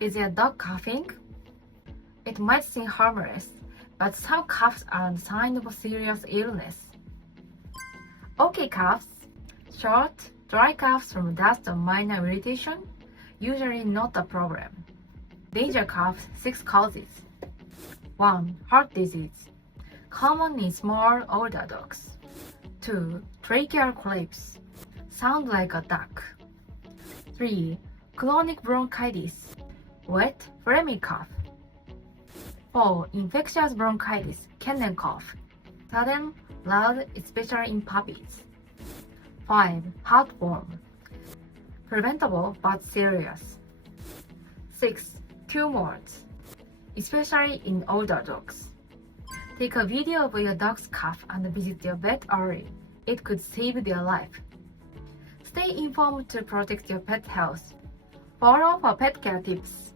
Is your dog coughing? It might seem harmless, but some coughs are a sign of serious illness. Okay coughs. Short, dry coughs from dust or minor irritation, usually not a problem. Major coughs, 6 causes. 1. Heart disease, common in small older dogs. 2. Tracheal collapse, sound like a duck. 3. Chronic bronchitis, wet, phlegmy cough. 4. Infectious bronchitis, kennel cough, sudden, loud, especially in puppies. 5. Heartworm, preventable but serious. 6. Tumors, especially in older dogs. Take a video of your dog's cough and visit your vet early. It could save their life. Stay informed to protect your pet health. Follow for pet care tips.